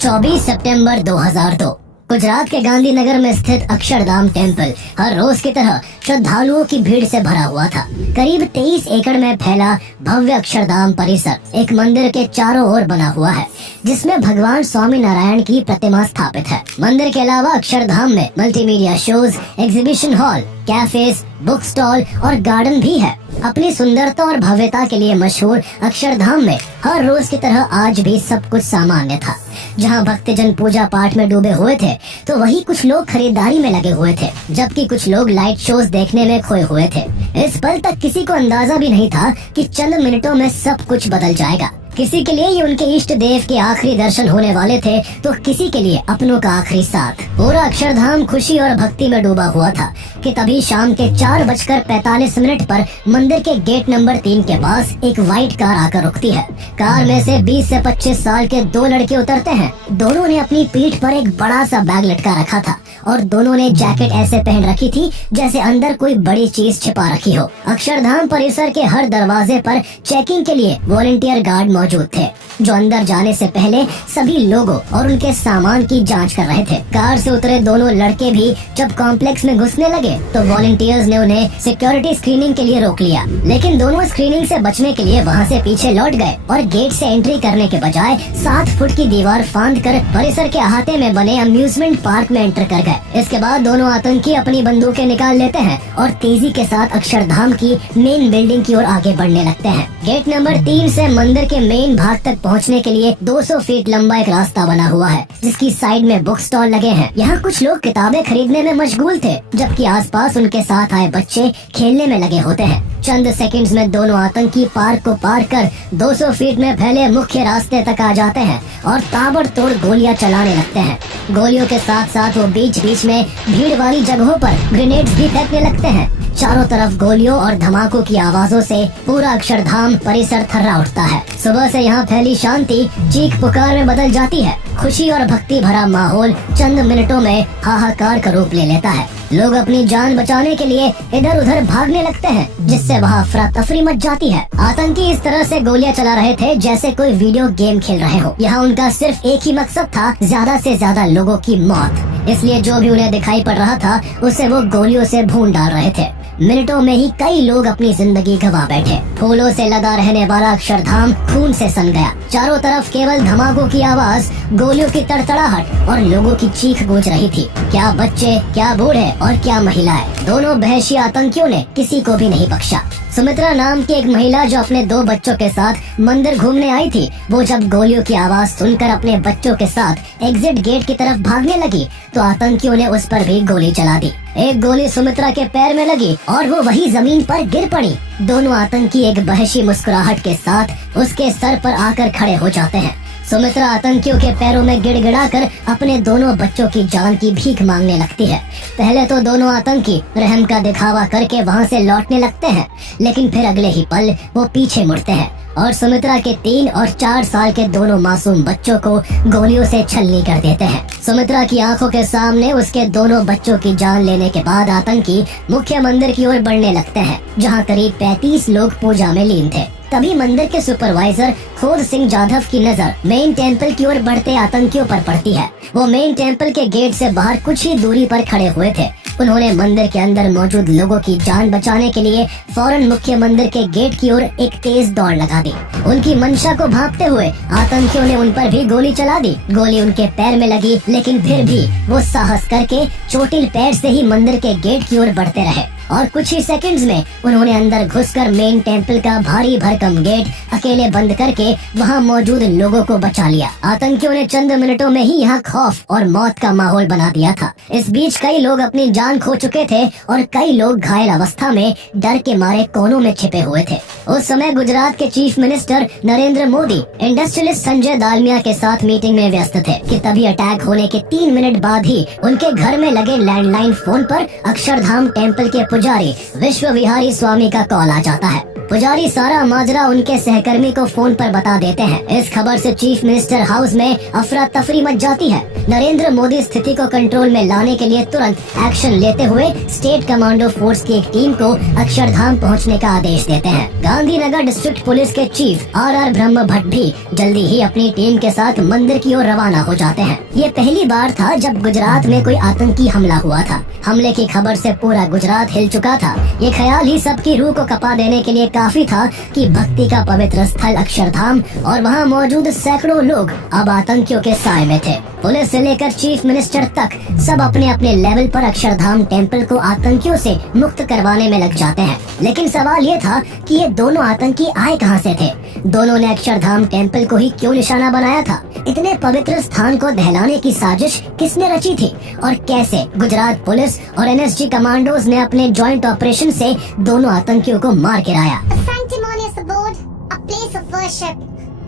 24 सितंबर 2002 गुजरात के गांधीनगर में स्थित अक्षरधाम टेम्पल हर रोज की तरह श्रद्धालुओं की भीड़ से भरा हुआ था। करीब 23 एकड़ में फैला भव्य अक्षरधाम परिसर एक मंदिर के चारों ओर बना हुआ है, जिसमें भगवान स्वामी नारायण की प्रतिमा स्थापित है। मंदिर के अलावा अक्षरधाम में multimedia shows, exhibition hall, cafes, book stall और गार्डन भी है। अपनी सुंदरता और भव्यता के लिए मशहूर अक्षरधाम में हर रोज की तरह आज भी सब कुछ सामान्य था। जहां भक्तजन पूजा पाठ में डूबे हुए थे, तो वहीं कुछ लोग खरीदारी में लगे हुए थे, जबकि कुछ लोग लाइट शोज देखने में खोए हुए थे। इस पल तक किसी को अंदाजा भी नहीं था कि चंद मिनटों में सब कुछ बदल जाएगा। किसी के लिए ये उनके इष्ट देव के आखिरी दर्शन होने वाले थे, तो किसी के लिए अपनों का आखिरी साथ। पूरा अक्षरधाम खुशी और भक्ति में डूबा हुआ था कि तभी शाम के 4:45 पर मंदिर के गेट नंबर 3 के पास एक व्हाइट कार आकर रुकती है। कार में से 20 से 25 साल के 2 लड़के उतरते हैं। दोनों ने अपनी पीठ पर एक बड़ा सा बैग लटका रखा था और दोनों ने जैकेट ऐसे पहन रखी थी जैसे अंदर कोई बड़ी चीज छिपा रखी हो। अक्षरधाम परिसर के हर दरवाजे पर चेकिंग के लिए वॉलंटियर गार्ड मौजूद थे, जो अंदर जाने से पहले सभी लोगों और उनके सामान की जांच कर रहे थे। कार से उतरे दोनों लड़के भी जब कॉम्प्लेक्स में घुसने लगे, तो वॉलंटियर्स ने उन्हें सिक्योरिटी स्क्रीनिंग के लिए रोक लिया, लेकिन दोनों स्क्रीनिंग से बचने के लिए वहां से पीछे लौट गए और गेट से एंट्री करने के बजाय 7 फुट की दीवार फांद कर परिसर के अहाते में बने अम्यूजमेंट पार्क में एंटर कर गए। इसके बाद दोनों आतंकी अपनी बंदूकें निकाल लेते हैं और तेजी के साथ अक्षरधाम की मेन बिल्डिंग की ओर आगे बढ़ने लगते हैं। गेट नंबर 3 से मंदिर के मेन भाग तक पहुंचने के लिए 200 फीट लंबा एक रास्ता बना हुआ है, जिसकी साइड में बुक स्टॉल लगे हैं। यहाँ कुछ लोग किताबें खरीदने में मशगूल थे, जबकि आसपास उनके साथ आए बच्चे खेलने में लगे होते हैं। चंद सेकंड्स में दोनों आतंकी पार्क को पार कर 200 फीट में फैले मुख्य रास्ते तक आ जाते हैं और ताबड़तोड़ गोलियां चलाने लगते हैं। गोलियों के साथ साथ वो बीच बीच में भीड़ वाली जगहों पर ग्रेनेड्स भी फेंकने लगते हैं। चारों तरफ गोलियों और धमाकों की आवाजों से पूरा अक्षरधाम परिसर थर्रा उठता है। सुबह से यहाँ फैली शांति चीख पुकार में बदल जाती है। खुशी और भक्ति भरा माहौल चंद मिनटों में हाहाकार का रूप ले लेता है। लोग अपनी जान बचाने के लिए इधर उधर भागने लगते हैं, जिससे वहाँ अफरा तफरी मच जाती है। आतंकी इस तरह से गोलियां चला रहे थे जैसे कोई वीडियो गेम खेल रहे हो। यहाँ उनका सिर्फ एक ही मकसद था, ज्यादा से ज्यादा लोगों की मौत। इसलिए जो भी उन्हें दिखाई पड़ रहा था, उसे वो गोलियों से भून डाल रहे थे। मिनटों में ही कई लोग अपनी जिंदगी गंवा बैठे। फूलों से लदा रहने वाला अक्षरधाम खून से सन गया। चारों तरफ केवल धमाकों की आवाज, गोलियों की तड़तड़ाहट और लोगों की चीख गूंज रही थी। क्या बच्चे, क्या बूढ़े और क्या महिलाएं, दोनों वहशी आतंकियों ने किसी को भी नहीं बख्शा। सुमित्रा नाम की एक महिला जो अपने 2 बच्चों के साथ मंदिर घूमने आई थी, वो जब गोलियों की आवाज सुनकर अपने बच्चों के साथ एग्जिट गेट की तरफ भागने लगी, तो आतंकियों ने उस पर भी गोली चला दी। एक गोली सुमित्रा के पैर में लगी और वो वही जमीन पर गिर पड़ी। दोनों आतंकी एक वहशी मुस्कुराहट के साथ उसके सर पर आकर खड़े हो जाते हैं। सुमित्रा आतंकियों के पैरों में गिड़गिड़ाकर अपने दोनों बच्चों की जान की भीख मांगने लगती है। पहले तो दोनों आतंकी रहम का दिखावा करके वहां से लौटने लगते हैं, लेकिन फिर अगले ही पल वो पीछे मुड़ते हैं और सुमित्रा के 3 और 4 साल के दोनों मासूम बच्चों को गोलियों से छलनी कर देते हैं। सुमित्रा की आंखों के सामने उसके दोनों बच्चों की जान लेने के बाद आतंकी मुख्य मंदिर की ओर बढ़ने लगते हैं, जहां करीब 35 लोग पूजा में लीन थे। तभी मंदिर के सुपरवाइजर खोद सिंह जाधव की नजर मेन टेम्पल की ओर बढ़ते आतंकियों पर पड़ती है। वो मेन टेम्पल के गेट से बाहर कुछ ही दूरी पर खड़े हुए थे। उन्होंने मंदिर के अंदर मौजूद लोगों की जान बचाने के लिए फौरन मुख्य मंदिर के गेट की ओर एक तेज दौड़ लगा दी। उनकी मंशा को भांपते हुए आतंकियों ने उन पर भी गोली चला दी। गोली उनके पैर में लगी, लेकिन फिर भी वो साहस करके चोटिल पैर से ही मंदिर के गेट की ओर बढ़ते रहे और कुछ ही सेकंड्स में उन्होंने अंदर घुसकर मेन टेम्पल का भारी भरकम गेट अकेले बंद करके वहां मौजूद लोगों को बचा लिया। आतंकियों ने चंद मिनटों में ही यहाँ खौफ और मौत का माहौल बना दिया था। इस बीच कई लोग अपनी जान खो चुके थे और कई लोग घायल अवस्था में डर के मारे कोनों में छिपे हुए थे। उस समय गुजरात के chief minister Narendra Modi industrialist Sanjay Dalmia के साथ मीटिंग में व्यस्त थे कि तभी अटैक होने के 3 मिनट बाद ही उनके घर में लगे लैंडलाइन फोन पर अक्षरधाम टेम्पल के पुजारी विश्व विहारी स्वामी का कॉल आ जाता है। पुजारी सारा माजरा उनके सहकर्मी को फोन पर बता देते हैं। इस खबर से चीफ मिनिस्टर हाउस में अफरा तफरी मच जाती है। नरेंद्र मोदी स्थिति को कंट्रोल में लाने के लिए तुरंत एक्शन लेते हुए स्टेट कमांडो फोर्स की एक टीम को अक्षरधाम पहुंचने का आदेश देते हैं। गांधीनगर डिस्ट्रिक्ट पुलिस के चीफ आर ब्रह्म भट्ट भी जल्दी ही अपनी टीम के साथ मंदिर की ओर रवाना हो जाते हैं। ये पहली बार था जब गुजरात में कोई आतंकी हमला हुआ था। हमले की खबर से पूरा गुजरात हिल चुका था। ये ख्याल ही सबकी रूह को कपा देने के लिए काफी था कि भक्ति का पवित्र स्थल अक्षरधाम और वहाँ मौजूद सैकड़ों लोग अब आतंकियों के साए में थे। पुलिस से लेकर चीफ मिनिस्टर तक सब अपने अपने लेवल पर अक्षरधाम टेम्पल को आतंकियों से मुक्त करवाने में लग जाते हैं। लेकिन सवाल ये था कि ये दोनों आतंकी आए कहाँ से थे? दोनों ने अक्षरधाम टेम्पल को ही क्यों निशाना बनाया था? इतने पवित्र स्थान को दहलाने की साजिश किसने रची थी और कैसे गुजरात पुलिस और एनएसजी कमांडोज ने अपने जॉइंट ऑपरेशन से दोनों आतंकियों को मार गिराया?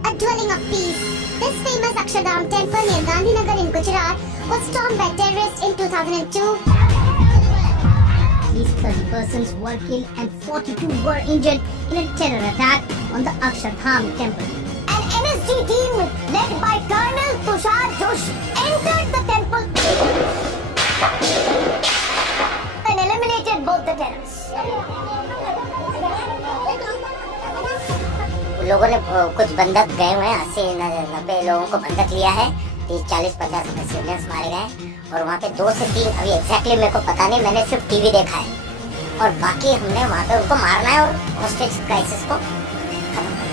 A dwelling of peace. This famous Akshardham temple near Gandhinagar in Gujarat was stormed by terrorists in 2002. At least 30 persons were killed and 42 were injured in a terror attack on the Akshardham temple. An NSG team led by Colonel Tushar Josh entered the temple and eliminated both the terrorists. लोगों ने कुछ बंधक गए हुए हैं, 80-90 लोगों को बंधक लिया है। 30-40-50 सिविलियंस मारे गए और वहाँ पे 2 से 3 अभी एग्जैक्टली मेरे को पता नहीं, मैंने सिर्फ टीवी देखा है और बाकी हमने वहाँ पे उनको मारना है और हॉस्टेज क्राइसिस को खत्म करना है।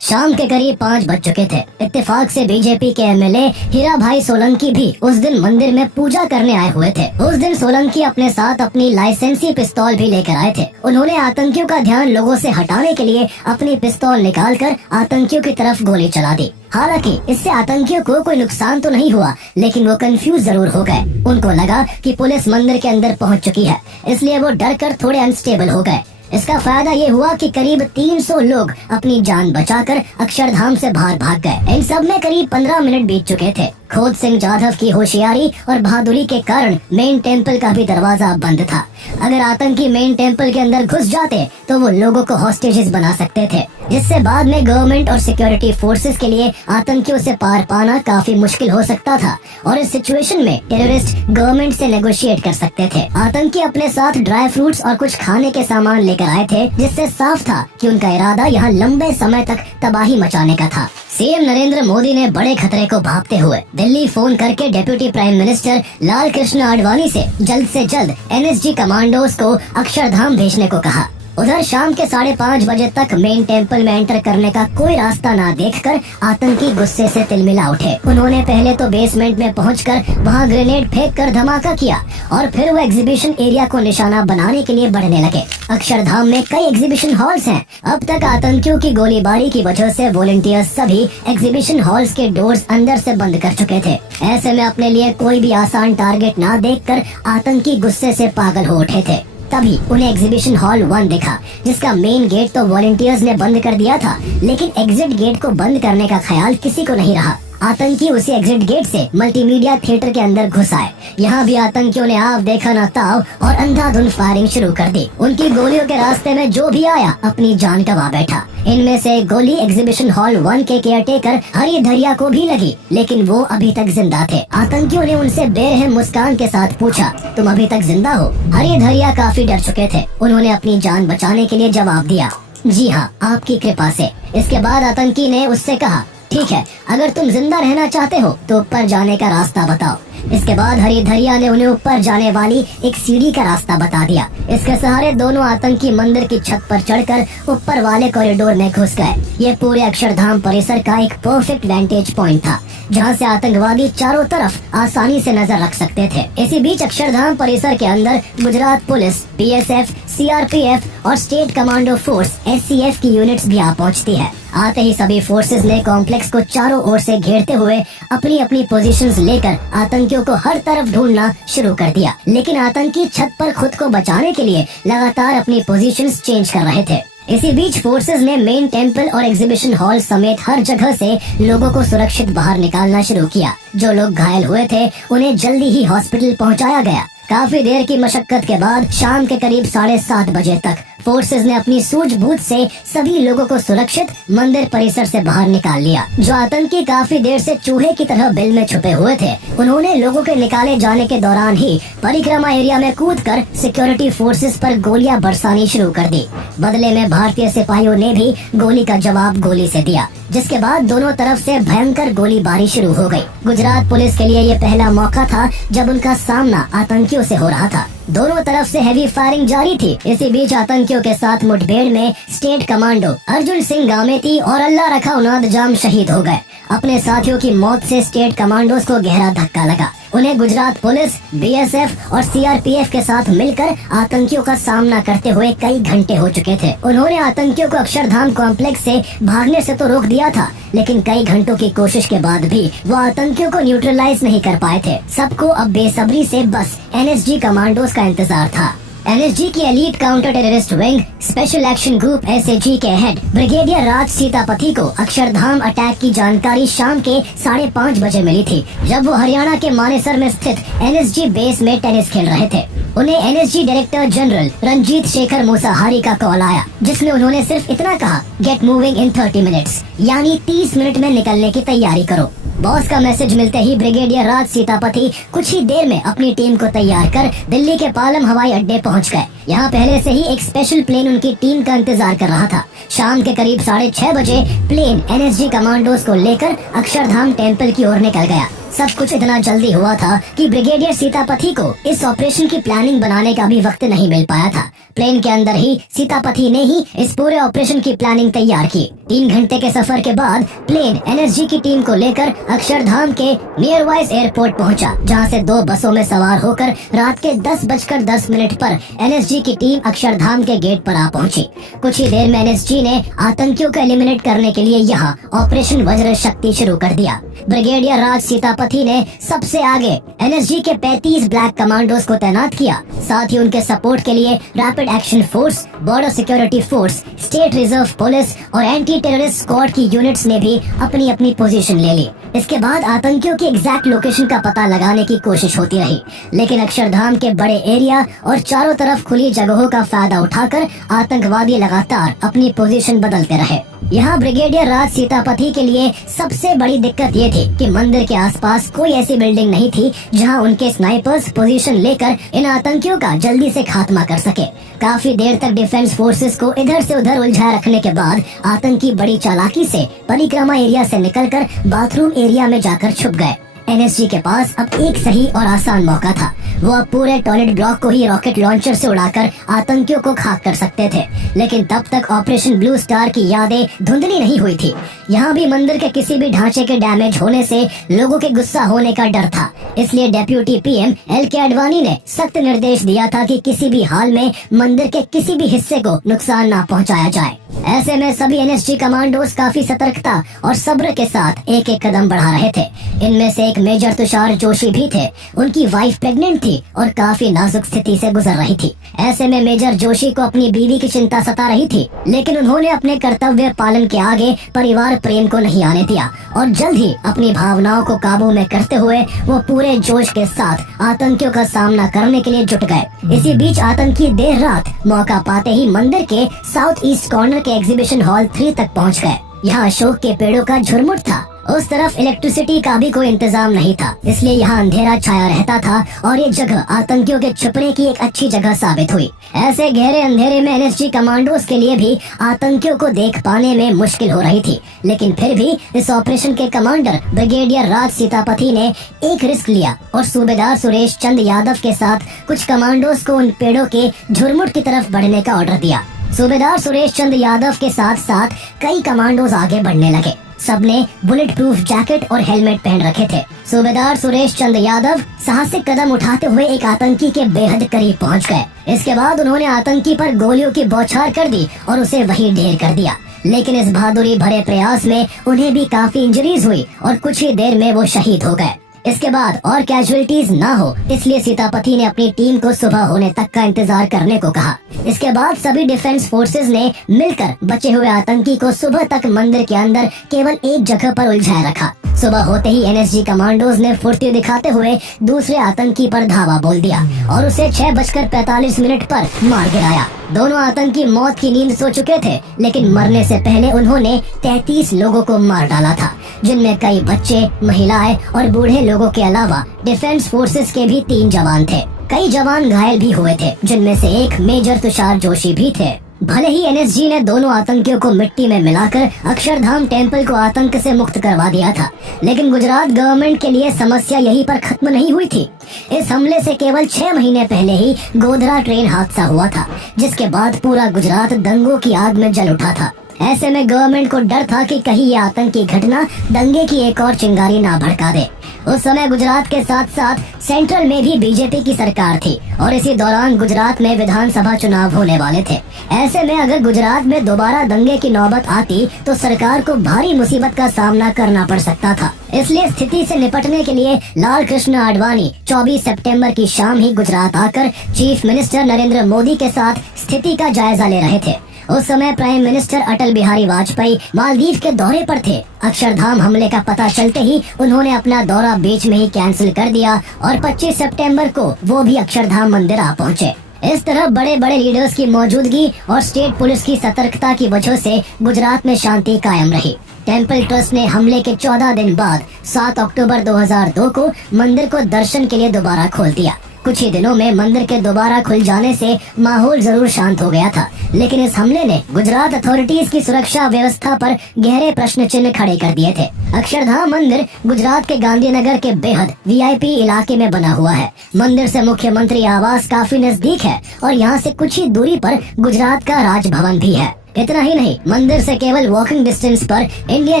शाम के करीब 5 बज चुके थे। इत्तेफाक से बीजेपी के एमएलए हीरा भाई सोलंकी भी उस दिन मंदिर में पूजा करने आए हुए थे। उस दिन सोलंकी अपने साथ अपनी लाइसेंसी पिस्तौल भी लेकर आए थे। उन्होंने आतंकियों का ध्यान लोगों से हटाने के लिए अपनी पिस्तौल निकालकर आतंकियों की तरफ गोली चला दी। हालांकि इससे आतंकियों को कोई नुकसान तो नहीं हुआ, लेकिन वो कंफ्यूज जरूर हो गए। उनको लगा कि पुलिस मंदिर के अंदर पहुंच चुकी है, इसलिए वो डर कर थोड़े अनस्टेबल हो गए। इसका फायदा ये हुआ कि करीब 300 लोग अपनी जान बचाकर अक्षरधाम से बाहर भाग गए। इन सब में करीब 15 मिनट बीत चुके थे। खोद सिंह जाधव की होशियारी और बहादुरी के कारण मेन टेम्पल का भी दरवाजा बंद था। अगर आतंकी मेन टेम्पल के अंदर घुस जाते तो वो लोगों को हॉस्टेजेस बना सकते थे, जिससे बाद में गवर्नमेंट और सिक्योरिटी फोर्सेस के लिए आतंकियों से पार पाना काफी मुश्किल हो सकता था और इस सिचुएशन में टेररिस्ट गवर्नमेंट से नेगोशिएट कर सकते थे। आतंकी अपने साथ ड्राई फ्रूट्स और कुछ खाने के सामान लेकर आए थे, जिससे साफ था कि उनका इरादा यहाँ लंबे समय तक तबाही मचाने का था। सीएम नरेंद्र मोदी ने बड़े खतरे को भांपते हुए दिल्ली फोन करके deputy prime minister Lal Krishna Advani से जल्द एनएसजी कमांडोज को अक्षरधाम भेजने को कहा। उधर शाम के 5:30 बजे तक मेन टेम्पल में एंटर करने का कोई रास्ता ना देखकर आतंकी गुस्से से तिलमिला उठे। उन्होंने पहले तो बेसमेंट में पहुंचकर वहां ग्रेनेड फेंक कर धमाका किया और फिर वो एग्जीबिशन एरिया को निशाना बनाने के लिए बढ़ने लगे। अक्षरधाम में कई एग्जीबिशन हॉल्स हैं। अब तक आतंकियों की गोलीबारी की वजह से वॉलंटियर्स सभी एग्जीबिशन हॉल्स के डोर्स अंदर से बंद कर चुके थे। ऐसे में अपने लिए कोई भी आसान टारगेट ना देखकर आतंकी गुस्से से पागल हो उठे थे। तभी उन्हें एग्जीबिशन हॉल 1 दिखा, जिसका मेन गेट तो वॉलंटियर्स ने बंद कर दिया था, लेकिन एग्जिट गेट को बंद करने का ख्याल किसी को नहीं रहा। आतंकी उसी एग्जिट गेट से मल्टीमीडिया थिएटर के अंदर घुस आए। यहाँ भी आतंकियों ने आव देखा न ताव और अंधाधुंध फायरिंग शुरू कर दी। उनकी गोलियों के रास्ते में जो भी आया अपनी जान गंवा बैठा। इनमें से गोली एग्जीबिशन हॉल 1 के केयरटेकर हरि धरिया को भी लगी, लेकिन वो अभी तक जिंदा थे। आतंकियों ने उनसे बेरहम मुस्कान के साथ पूछा, तुम अभी तक जिंदा हो? हरि धरिया काफी डर चुके थे। उन्होंने अपनी जान बचाने के लिए जवाब दिया, जी हाँ, आपकी कृपा से। इसके बाद आतंकी ने उससे कहा, ठीक है, अगर तुम जिंदा रहना चाहते हो तो ऊपर जाने का रास्ता बताओ। इसके बाद हरि धरिया ने उन्हें ऊपर जाने वाली एक सीढ़ी का रास्ता बता दिया। इसके सहारे दोनों आतंकी मंदिर की छत पर चढ़कर ऊपर वाले कॉरिडोर में घुस गए। ये पूरे अक्षरधाम परिसर का एक परफेक्ट वेंटेज पॉइंट था, जहाँ से आतंकवादी चारों तरफ आसानी से नजर रख सकते थे। इसी बीच अक्षरधाम परिसर के अंदर गुजरात पुलिस, बीएसएफ, सीआरपीएफ और स्टेट कमांडो फोर्स एससीएफ की यूनिट्स भी आ पहुँचती है। आते ही सभी फोर्सेस ने कॉम्प्लेक्स को चारों ओर से घेरते हुए अपनी अपनी पोजीशंस लेकर आतंकियों को हर तरफ ढूंढना शुरू कर दिया। लेकिन आतंकी छत पर खुद को बचाने के लिए लगातार अपनी पोजीशंस चेंज कर रहे थे। इसी बीच फोर्सेस ने मेन टेम्पल और एग्जीबिशन हॉल समेत हर जगह से लोगों को सुरक्षित बाहर निकालना शुरू किया। जो लोग घायल हुए थे उन्हें जल्दी ही हॉस्पिटल पहुंचाया गया। काफी देर की मशक्कत के बाद शाम के करीब 7:30 बजे तक फोर्सेस ने अपनी सूझबूझ से सभी लोगों को सुरक्षित मंदिर परिसर से बाहर निकाल लिया। जो आतंकी काफी देर से चूहे की तरह बिल में छुपे हुए थे, उन्होंने लोगों के निकाले जाने के दौरान ही परिक्रमा एरिया में कूदकर सिक्योरिटी फोर्सेस पर गोलियां बरसानी शुरू कर दी। बदले में भारतीय सिपाहियों ने भी गोली का जवाब गोली से दिया, जिसके बाद दोनों तरफ से भयंकर गोलीबारी शुरू हो गई। गुजरात पुलिस के लिए ये पहला मौका था जब उनका सामना आतंकियों से हो रहा था। दोनों तरफ से हैवी फायरिंग जारी थी। इसी बीच आतंकियों के साथ मुठभेड़ में स्टेट कमांडो अर्जुन सिंह गामेती और अल्लाह रखा उनाद जाम शहीद हो गए। अपने साथियों की मौत से स्टेट कमांडोज को गहरा धक्का लगा। उन्हें गुजरात पुलिस, बीएसएफ और सीआरपीएफ के साथ मिलकर आतंकियों का सामना करते हुए कई घंटे हो चुके थे। उन्होंने आतंकियों को अक्षरधाम कॉम्प्लेक्स से भागने से तो रोक दिया था, लेकिन कई घंटों की कोशिश के बाद भी वो आतंकियों को न्यूट्रलाइज नहीं कर पाए थे। सबको अब बेसब्री से बस एनएसजी कमांडोज का इंतजार था। एनएसजी की elite counter terrorist wing special action group SAG के हेड ब्रिगेडियर राज सीतापति को अक्षरधाम अटैक की जानकारी शाम के 5:30 बजे मिली थी, जब वो हरियाणा के मानेसर में स्थित एनएसजी बेस में टेनिस खेल रहे थे। उन्हें NSG director general Ranjit Shekhar Mushahary का कॉल आया, जिसमें उन्होंने सिर्फ इतना कहा, गेट मूविंग इन 30 मिनट्स, यानी 30 मिनट में निकलने की तैयारी करो। बॉस का मैसेज मिलते ही ब्रिगेडियर राज सीतापति कुछ ही देर में अपनी टीम को तैयार कर दिल्ली के पालम हवाई अड्डे पहुंच गए। यहाँ पहले से ही एक स्पेशल प्लेन उनकी टीम का इंतजार कर रहा था। शाम के करीब 6:30 बजे प्लेन एनएसजी कमांडोज को लेकर अक्षरधाम टेम्पल की ओर निकल गया। सब कुछ इतना जल्दी हुआ था कि ब्रिगेडियर सीतापति को इस ऑपरेशन की प्लानिंग बनाने का भी वक्त नहीं मिल पाया था। प्लेन के अंदर ही सीतापति ने ही इस पूरे ऑपरेशन की प्लानिंग तैयार की। 3 घंटे के सफर के बाद प्लेन एनएसजी की टीम को लेकर अक्षरधाम के नियरवाइज एयरपोर्ट पहुंचा, जहां से 2 बसों में सवार होकर रात के 10:10 पर एनएसजी की टीम अक्षरधाम के गेट पर आ पहुंची। कुछ ही देर में एनएसजी ने आतंकियों को एलिमिनेट करने के लिए यहाँ ऑपरेशन वज्र शक्ति शुरू कर दिया। ब्रिगेडियर राज सीतापति ने सबसे आगे एनएसजी के 35 ब्लैक कमांडोज को तैनात किया। साथ ही उनके सपोर्ट के लिए rapid action force, border security force, state reserve police और एंटी टेररिस्ट स्क्वाड की यूनिट्स ने भी अपनी अपनी पोजीशन ले ली। इसके बाद आतंकियों की एग्जैक्ट लोकेशन का पता लगाने की कोशिश होती रही, लेकिन अक्षरधाम के बड़े एरिया और चारों तरफ खुली जगहों का फायदा उठाकर आतंकवादी लगातार अपनी पोजीशन बदलते रहे। यहाँ ब्रिगेडियर राज सीतापति के लिए सबसे बड़ी दिक्कत ये थी कि मंदिर के आसपास कोई ऐसी बिल्डिंग नहीं थी जहाँ उनके स्नाइपर्स पोजीशन लेकर इन आतंकियों का जल्दी से खात्मा कर सके। काफी देर तक डिफेंस फोर्सेस को इधर से उधर उलझाए रखने के बाद आतंकी बड़ी चालाकी से परिक्रमा एरिया से निकलकर बाथरूम एरिया में जाकर छुप गए। एनएसजी के पास अब एक सही और आसान मौका था। वो अब पूरे टॉयलेट ब्लॉक को ही रॉकेट लॉन्चर से उड़ाकर आतंकियों को खाक कर सकते थे, लेकिन तब तक ऑपरेशन ब्लू स्टार की यादें धुंधली नहीं हुई थी। यहाँ भी मंदिर के किसी भी ढांचे के डैमेज होने से लोगों के गुस्सा होने का डर था, इसलिए डेप्यूटी पीएम एल.के. आडवाणी ने सख्त निर्देश दिया था कि किसी भी हाल में मंदिर के किसी भी हिस्से को नुकसान न पहुँचाया जाए। ऐसे में सभी एनएसजी कमांडोज काफी सतर्कता और सब्र के साथ एक एक कदम बढ़ा रहे थे। इनमें से एक मेजर तुषार जोशी भी थे। उनकी वाइफ प्रेग्नेंट थी और काफी नाजुक स्थिति से गुजर रही थी। ऐसे में मेजर जोशी को अपनी बीवी की चिंता सता रही थी, लेकिन उन्होंने अपने कर्तव्य पालन के आगे परिवार प्रेम को नहीं आने दिया और जल्द ही अपनी भावनाओं को काबू में करते हुए वो पूरे जोश के साथ आतंकियों का सामना करने के लिए जुट गए। इसी बीच आतंकी देर रात मौका पाते ही मंदिर के साउथ ईस्ट कॉर्नर के एग्जीबिशन हॉल 3 तक पहुंच गए। यहाँ अशोक के पेड़ों का झुरमुट था। उस तरफ इलेक्ट्रिसिटी का भी कोई इंतजाम नहीं था, इसलिए यहाँ अंधेरा छाया रहता था और ये जगह आतंकियों के छुपने की एक अच्छी जगह साबित हुई। ऐसे गहरे अंधेरे में एनएसजी कमांडोज के लिए भी आतंकियों को देख पाने में मुश्किल हो रही थी, लेकिन फिर भी इस ऑपरेशन के कमांडर ब्रिगेडियर राज सीतापति ने एक रिस्क लिया और सूबेदार सुरेश चंद यादव के साथ कुछ कमांडोज को उन पेड़ों के झुरमुट की तरफ बढ़ने का ऑर्डर दिया। सूबेदार सुरेश चंद यादव के साथ साथ कई कमांडोज आगे बढ़ने लगे। सबने बुलेट प्रूफ जैकेट और हेलमेट पहन रखे थे। सूबेदार सुरेश चंद यादव साहसिक कदम उठाते हुए एक आतंकी के बेहद करीब पहुंच गए। इसके बाद उन्होंने आतंकी पर गोलियों की बौछार कर दी और उसे वहीं ढेर कर दिया, लेकिन इस बहादुरी भरे प्रयास में उन्हें भी काफी इंजरीज हुई और कुछ ही देर में वो शहीद हो गए। इसके बाद और कैजुअलिटीज ना हो, इसलिए सीतापति ने अपनी टीम को सुबह होने तक का इंतजार करने को कहा। इसके बाद सभी डिफेंस फोर्सेस ने मिलकर बचे हुए आतंकी को सुबह तक मंदिर के अंदर केवल एक जगह पर उलझाए रखा। सुबह होते ही एनएसजी कमांडोज ने फुर्ती दिखाते हुए दूसरे आतंकी पर धावा बोल दिया और उसे 6:45 पर मार गिराया। दोनों आतंकी मौत की नींद सो चुके थे, लेकिन मरने से पहले उन्होंने 33 लोगों को मार डाला था, जिनमें कई बच्चे, महिलाएं और बूढ़े लोगों के अलावा डिफेंस फोर्सेस के भी 3 जवान थे। कई जवान घायल भी हुए थे, जिनमें से एक मेजर तुषार जोशी भी थे। भले ही एनएसजी ने दोनों आतंकियों को मिट्टी में मिलाकर अक्षरधाम टेम्पल को आतंक से मुक्त करवा दिया था, लेकिन गुजरात गवर्नमेंट के लिए समस्या यहीं पर खत्म नहीं हुई थी। इस हमले से केवल 6 महीने पहले ही गोधरा ट्रेन हादसा हुआ था, जिसके बाद पूरा गुजरात दंगों की आग में जल उठा था। ऐसे में गवर्नमेंट को डर था कि कहीं ये आतंकी घटना दंगे की एक और चिंगारी ना भड़का दे। उस समय गुजरात के साथ साथ सेंट्रल में भी बीजेपी की सरकार थी और इसी दौरान गुजरात में विधानसभा चुनाव होने वाले थे। ऐसे में अगर गुजरात में दोबारा दंगे की नौबत आती तो सरकार को भारी मुसीबत का सामना करना पड़ सकता था। इसलिए स्थिति से निपटने के लिए लाल कृष्ण आडवाणी 24 सितंबर की शाम ही गुजरात आकर चीफ मिनिस्टर नरेंद्र मोदी के साथ स्थिति का जायजा ले रहे थे। उस समय प्राइम मिनिस्टर अटल बिहारी वाजपेयी मालदीव के दौरे पर थे। अक्षरधाम हमले का पता चलते ही उन्होंने अपना दौरा बीच में ही कैंसिल कर दिया और 25 सितंबर को वो भी अक्षरधाम मंदिर आ पहुँचे। इस तरह बड़े बड़े लीडर्स की मौजूदगी और स्टेट पुलिस की सतर्कता की वजह से गुजरात में शांति कायम रही। टेम्पल ट्रस्ट ने हमले के 14 दिन बाद 7 अक्टूबर 2002 को मंदिर को दर्शन के लिए दोबारा खोल दिया। कुछ ही दिनों में मंदिर के दोबारा खुल जाने से माहौल जरूर शांत हो गया था, लेकिन इस हमले ने गुजरात अथॉरिटीज की सुरक्षा व्यवस्था पर गहरे प्रश्न चिन्ह खड़े कर दिए थे। अक्षरधाम मंदिर गुजरात के गांधीनगर के बेहद वीआईपी इलाके में बना हुआ है। मंदिर से मुख्यमंत्री आवास काफी नजदीक है और यहाँ से कुछ ही दूरी पर गुजरात का राजभवन भी है। इतना ही नहीं, मंदिर से केवल वॉकिंग डिस्टेंस पर इंडियन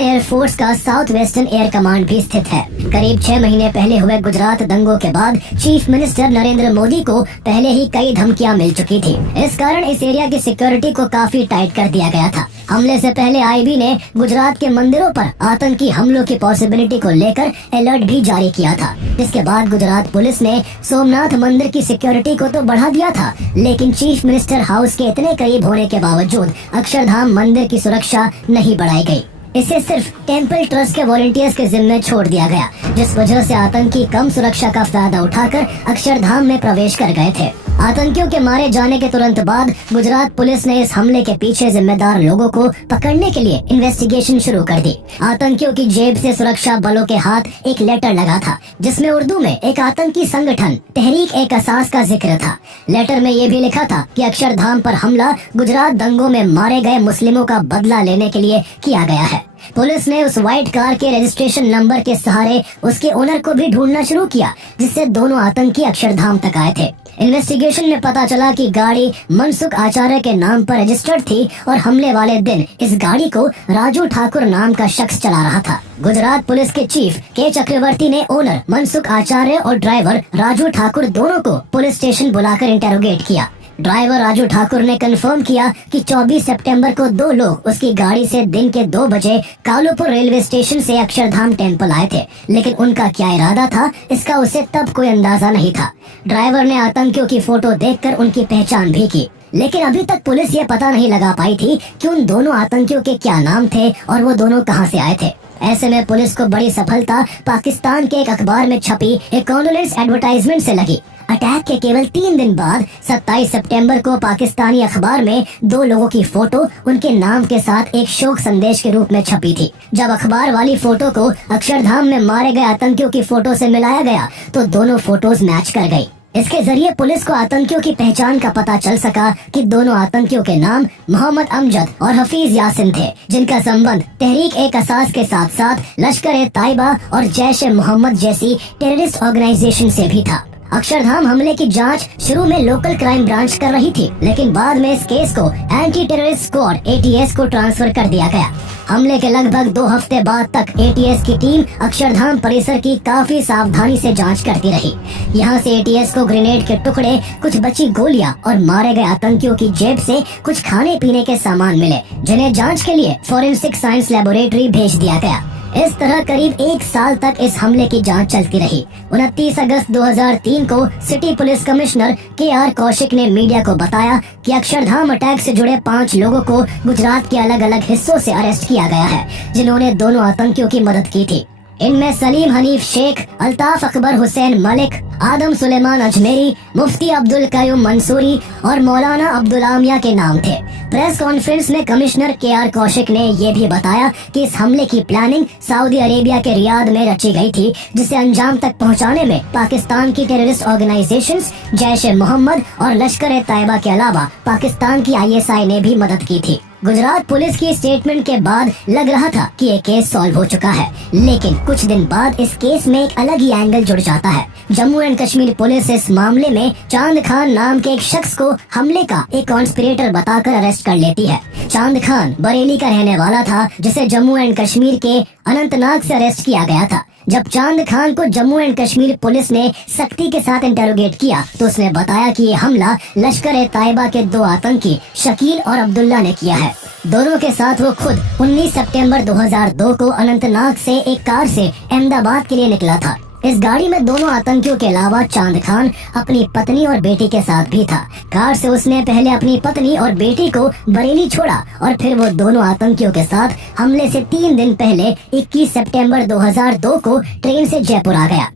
एयरफोर्स का साउथ वेस्टर्न एयर कमांड भी स्थित है। करीब 6 महीने पहले हुए गुजरात दंगों के बाद चीफ मिनिस्टर नरेंद्र मोदी को पहले ही कई धमकियां मिल चुकी थी। इस कारण इस एरिया की सिक्योरिटी को काफी टाइट कर दिया गया था। हमले से पहले आईबी ने गुजरात के मंदिरों पर आतंकी हमलों की पॉसिबिलिटी को लेकर अलर्ट भी जारी किया था, जिसके बाद गुजरात पुलिस ने सोमनाथ मंदिर की सिक्योरिटी को तो बढ़ा दिया था, लेकिन चीफ मिनिस्टर हाउस के इतने करीब होने के बावजूद अक्षरधाम मंदिर की सुरक्षा नहीं बढ़ाई गई। इसे सिर्फ टेम्पल ट्रस्ट के वॉलंटियर्स के जिम्मे छोड़ दिया गया, जिस वजह से आतंकी कम सुरक्षा का फायदा उठाकर अक्षरधाम में प्रवेश कर गए थे। आतंकियों के मारे जाने के तुरंत बाद गुजरात पुलिस ने इस हमले के पीछे जिम्मेदार लोगों को पकड़ने के लिए इन्वेस्टिगेशन शुरू कर दी। आतंकियों की जेब से सुरक्षा बलों के हाथ एक लेटर लगा था, जिसमें उर्दू में एक आतंकी संगठन तहरीक-ए-कसास का जिक्र था। लेटर में ये भी लिखा था कि अक्षरधाम पर हमला गुजरात दंगों में मारे गए मुस्लिमों का बदला लेने के लिए किया गया है। पुलिस ने उस व्हाइट कार के रजिस्ट्रेशन नंबर के सहारे उसके ओनर को भी ढूंढना शुरू किया, जिससे दोनों आतंकी अक्षरधाम तक आए थे। इन्वेस्टिगेशन में पता चला कि गाड़ी मनसुख आचार्य के नाम पर रजिस्टर्ड थी और हमले वाले दिन इस गाड़ी को राजू ठाकुर नाम का शख्स चला रहा था। गुजरात पुलिस के चीफ के चक्रवर्ती ने ओनर मनसुख आचार्य और ड्राइवर राजू ठाकुर दोनों को पुलिस स्टेशन बुलाकर इंटेरोगेट किया। ड्राइवर राजू ठाकुर ने कंफर्म किया कि 24 सितंबर को 2 लोग उसकी गाड़ी से दिन के 2 बजे कालूपुर रेलवे स्टेशन से अक्षरधाम टेम्पल आए थे, लेकिन उनका क्या इरादा था इसका उसे तब कोई अंदाजा नहीं था। ड्राइवर ने आतंकियों की फोटो देखकर उनकी पहचान भी की, लेकिन अभी तक पुलिस ये पता नहीं लगा पाई थी कि उन दोनों आतंकियों के क्या नाम थे और वो दोनों कहां से आए थे। ऐसे में पुलिस को बड़ी सफलता पाकिस्तान के एक अखबार में छपी एक कॉन्डोलेंस एडवर्टाइजमेंट से लगी। अटैक के केवल 3 दिन बाद 27 सितंबर को पाकिस्तानी अखबार में 2 लोगों की फोटो उनके नाम के साथ एक शोक संदेश के रूप में छपी थी। जब अखबार वाली फोटो को अक्षरधाम में मारे गए आतंकियों की फोटो से मिलाया गया तो दोनों फोटोज मैच कर गई। इसके जरिए पुलिस को आतंकियों की पहचान का पता चल सका कि दोनों आतंकियों के नाम मोहम्मद अमजद और हफीज यासिन थे, जिनका संबंध तहरीक-ए-कसास के साथ साथ लश्कर-ए-ताइबा और जैश-ए-मोहम्मद जैसी टेररिस्ट ऑर्गेनाइजेशन से भी था। अक्षरधाम हमले की जांच शुरू में लोकल क्राइम ब्रांच कर रही थी, लेकिन बाद में इस केस को एंटी टेररिस्ट स्क्वाड एटीएस को ट्रांसफर कर दिया गया। हमले के लगभग 2 हफ्ते बाद तक एटीएस की टीम अक्षरधाम परिसर की काफी सावधानी से जांच करती रही। यहाँ से एटीएस को ग्रेनेड के टुकड़े, कुछ बची गोलियां और मारे गए आतंकियों की जेब से कुछ खाने पीने के सामान मिले, जिन्हें जांच के लिए फॉरेंसिक साइंस लेबोरेटरी भेज दिया गया। इस तरह करीब 1 साल तक इस हमले की जांच चलती रही। 29 अगस्त 2003 को city police commissioner KR Kaushik ने मीडिया को बताया कि अक्षरधाम अटैक से जुड़े 5 लोगों को गुजरात के अलग अलग हिस्सों से अरेस्ट किया गया है, जिन्होंने दोनों आतंकियों की मदद की थी। इनमें सलीम हनीफ शेख, अल्ताफ अकबर हुसैन मलिक, आदम सुलेमान अजमेरी, मुफ्ती अब्दुल कयूम मंसूरी और मौलाना अब्दुल आमिया के नाम थे। प्रेस कॉन्फ्रेंस में कमिश्नर KR कौशिक ने ये भी बताया कि इस हमले की प्लानिंग सऊदी अरेबिया के रियाद में रची गई थी, जिसे अंजाम तक पहुंचाने में पाकिस्तान की टेररिस्ट ऑर्गेनाइजेशंस जैश-ए-मोहम्मद और लश्कर-ए-तैयबा के अलावा पाकिस्तान की ISI ने भी मदद की थी। गुजरात पुलिस की स्टेटमेंट के बाद लग रहा था कि ये केस सॉल्व हो चुका है, लेकिन कुछ दिन बाद इस केस में एक अलग ही एंगल जुड़ जाता है। जम्मू एंड कश्मीर पुलिस इस मामले में चांद खान नाम के एक शख्स को हमले का एक कॉन्स्पिरेटर बताकर अरेस्ट कर लेती है। चांद खान बरेली का रहने वाला था, जिसे जम्मू एंड कश्मीर के अनंतनाग से अरेस्ट किया गया था। जब चांद खान को जम्मू एंड कश्मीर पुलिस ने सख्ती के साथ इंटेरोगेट किया तो उसने बताया कि ये हमला लश्कर-ए-तैयबा के 2 आतंकी शकील और अब्दुल्ला ने किया है। दोनों के साथ वो खुद 19 सितंबर 2002 को अनंतनाग से एक कार से अहमदाबाद के लिए निकला था। इस गाड़ी में दोनों आतंकियों के अलावा चांद खान अपनी पत्नी और बेटी के साथ भी था। कार से उसने पहले अपनी पत्नी और बेटी को बरेली छोड़ा और फिर वो दोनों आतंकियों के साथ हमले से 3 दिन पहले 21 सितंबर 2002 को ट्रेन से जयपुर आ गया।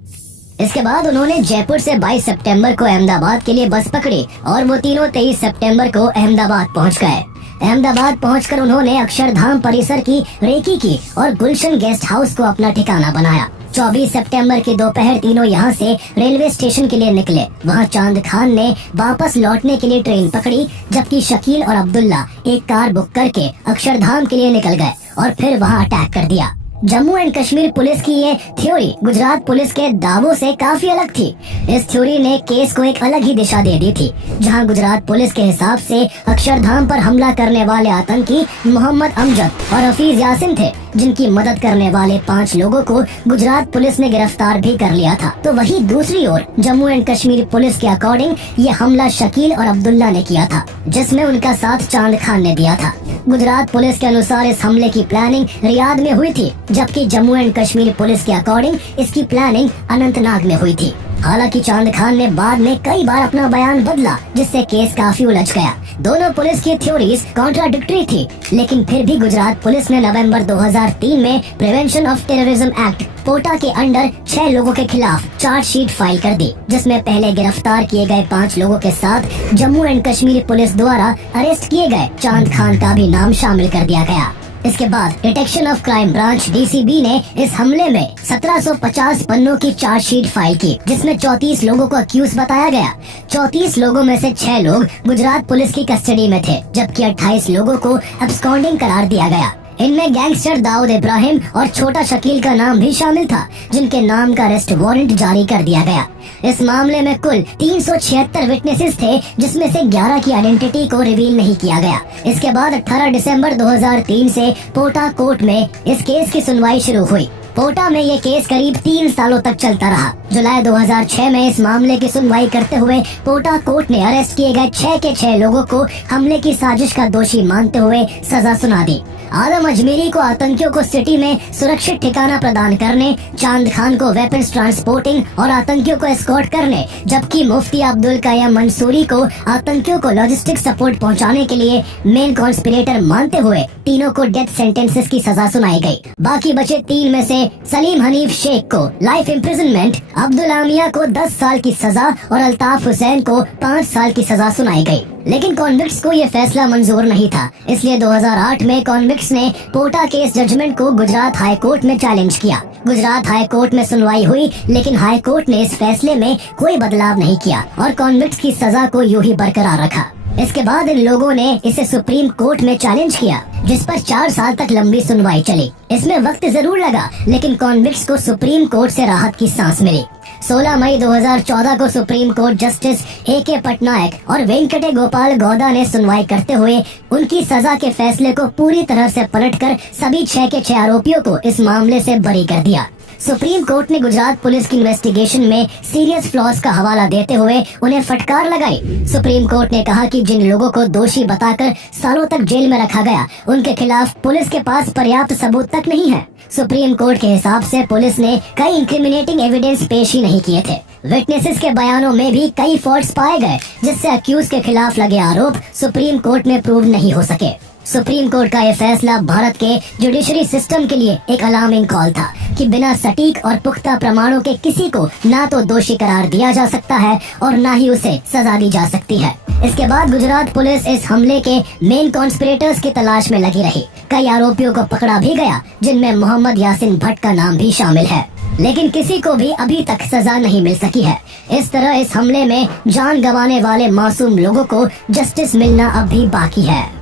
इसके बाद उन्होंने जयपुर से 22 सितंबर को अहमदाबाद के लिए बस पकड़ी और वो तीनों 23 सितंबर को अहमदाबाद पहुंच गए। अहमदाबाद पहुंचकर उन्होंने अक्षरधाम परिसर की रेकी की और गुलशन गेस्ट हाउस को अपना ठिकाना बनाया। 24 सितंबर की दोपहर तीनों यहाँ से रेलवे स्टेशन के लिए निकले। वहाँ चांद खान ने वापस लौटने के लिए ट्रेन पकड़ी, जबकि शकील और अब्दुल्ला एक कार बुक करके अक्षरधाम के लिए निकल गए और फिर वहाँ अटैक कर दिया। जम्मू एंड कश्मीर पुलिस की ये थ्योरी गुजरात पुलिस के दावों से काफी अलग थी। इस थ्योरी ने केस को एक अलग ही दिशा दे दी थी, जहां गुजरात पुलिस के हिसाब से अक्षरधाम पर हमला करने वाले आतंकी मोहम्मद अमजद और हफीज यासिन थे, जिनकी मदद करने वाले 5 लोगों को गुजरात पुलिस ने गिरफ्तार भी कर लिया था। तो वही दूसरी ओर जम्मू एंड कश्मीर पुलिस के अकॉर्डिंग ये हमला शकील और अब्दुल्ला ने किया था, जिसमें उनका साथ चांद खान ने दिया था। गुजरात पुलिस के अनुसार इस हमले की प्लानिंग रियाद में हुई थी, जबकि जम्मू एंड कश्मीर पुलिस के अकॉर्डिंग इसकी प्लानिंग अनंतनाग में हुई थी। हालांकि चांद खान ने बाद में कई बार अपना बयान बदला, जिससे केस काफी उलझ गया। दोनों पुलिस की थ्योरीज कॉन्ट्राडिक्टरी थी, लेकिन फिर भी गुजरात पुलिस ने नवंबर 2003 में प्रिवेंशन ऑफ टेररिज्म एक्ट पोटा के अंडर 6 लोगों के खिलाफ चार्जशीट फाइल कर दी, जिसमें पहले गिरफ्तार किए गए 5 लोगों के साथ जम्मू एंड कश्मीर पुलिस द्वारा अरेस्ट किए गए चांद खान का भी नाम शामिल कर दिया गया। इसके बाद detection of crime branch DCB ने इस हमले में 1750 पन्नों की चार्जशीट फाइल की, जिसमें 34 लोगों को अक्यूज बताया गया। 34 लोगों में से 6 लोग गुजरात पुलिस की कस्टडी में थे, जबकि 28 लोगों को अब्सकॉन्डिंग करार दिया गया। इनमें गैंगस्टर दाऊद इब्राहिम और छोटा शकील का नाम भी शामिल था, जिनके नाम का अरेस्ट वारंट जारी कर दिया गया। इस मामले में कुल 376 विटनेसेस थे, जिसमें से 11 की आइडेंटिटी को रिवील नहीं किया गया। इसके बाद 18 दिसंबर 2003 से पोटा कोर्ट में इस केस की सुनवाई शुरू हुई। पोटा में ये केस करीब 3 सालों तक चलता रहा। जुलाई 2006 में इस मामले की सुनवाई करते हुए पोटा कोर्ट ने अरेस्ट किए गए 6 के 6 लोगों को हमले की साजिश का दोषी मानते हुए सजा सुना दी। आदम अजमेरी को आतंकियों को सिटी में सुरक्षित ठिकाना प्रदान करने, चांद खान को वेपन्स ट्रांसपोर्टिंग और आतंकियों को एस्कॉर्ट करने, जबकि मुफ्ती अब्दुल कयूम मंसूरी को आतंकियों को लॉजिस्टिक सपोर्ट पहुंचाने के लिए मेन कॉन्स्पिरेटर मानते हुए तीनों को डेथ सेंटेंसेस की सजा सुनाई गई। बाकी बचे 3 में से सलीम हनीफ शेख को लाइफ इम्प्रिजनमेंट, अब्दुल आमिया को 10 साल की सजा और अल्ताफ हुसैन को 5 साल की सजा सुनाई गई। लेकिन कॉन्विक्ट्स को ये फैसला मंजूर नहीं था, इसलिए 2008 में कॉन्विक्ट्स ने पोटा के इस जजमेंट को गुजरात हाई कोर्ट में चैलेंज किया। गुजरात हाई कोर्ट में सुनवाई हुई, लेकिन हाई कोर्ट ने इस फैसले में कोई बदलाव नहीं किया और कॉन्विक्ट्स की सजा को यूं ही बरकरार रखा। इसके बाद इन लोगों ने इसे सुप्रीम कोर्ट में चैलेंज किया, जिस पर 4 साल तक लंबी सुनवाई चली। इसमें वक्त जरूर लगा, लेकिन कॉन्विक्ट्स को सुप्रीम कोर्ट से राहत की सांस मिली। 16 मई 2014 को supreme court justice AK Patnaik और वेंकटे गोपाल गौड़ा ने सुनवाई करते हुए उनकी सजा के फैसले को पूरी तरह से पलटकर सभी 6 के 6 आरोपियों को इस मामले से बरी कर दिया। सुप्रीम कोर्ट ने गुजरात पुलिस की इन्वेस्टिगेशन में सीरियस फ्लॉज का हवाला देते हुए उन्हें फटकार लगाई। सुप्रीम कोर्ट ने कहा कि जिन लोगों को दोषी बताकर सालों तक जेल में रखा गया, उनके खिलाफ पुलिस के पास पर्याप्त सबूत तक नहीं है। सुप्रीम कोर्ट के हिसाब से पुलिस ने कई इंक्रिमिनेटिंग एविडेंस पेश ही नहीं किए थे। विटनेसेस के बयानों में भी कई फॉल्ट्स पाए गए, जिससे अक्यूज के खिलाफ लगे आरोप सुप्रीम कोर्ट में प्रूव नहीं हो सके। सुप्रीम कोर्ट का यह फैसला भारत के जुडिशरी सिस्टम के लिए एक अलार्मिंग कॉल था कि बिना सटीक और पुख्ता प्रमाणों के किसी को ना तो दोषी करार दिया जा सकता है और ना ही उसे सजा दी जा सकती है। इसके बाद गुजरात पुलिस इस हमले के मेन कॉन्स्पिरेटर्स की तलाश में लगी रही। कई आरोपियों को पकड़ा भी गया, जिनमें मोहम्मद यासिन भट्ट का नाम भी शामिल है, लेकिन किसी को भी अभी तक सजा नहीं मिल सकी है। इस तरह इस हमले में जान गंवाने वाले मासूम लोगों को जस्टिस मिलना अब भी बाकी है।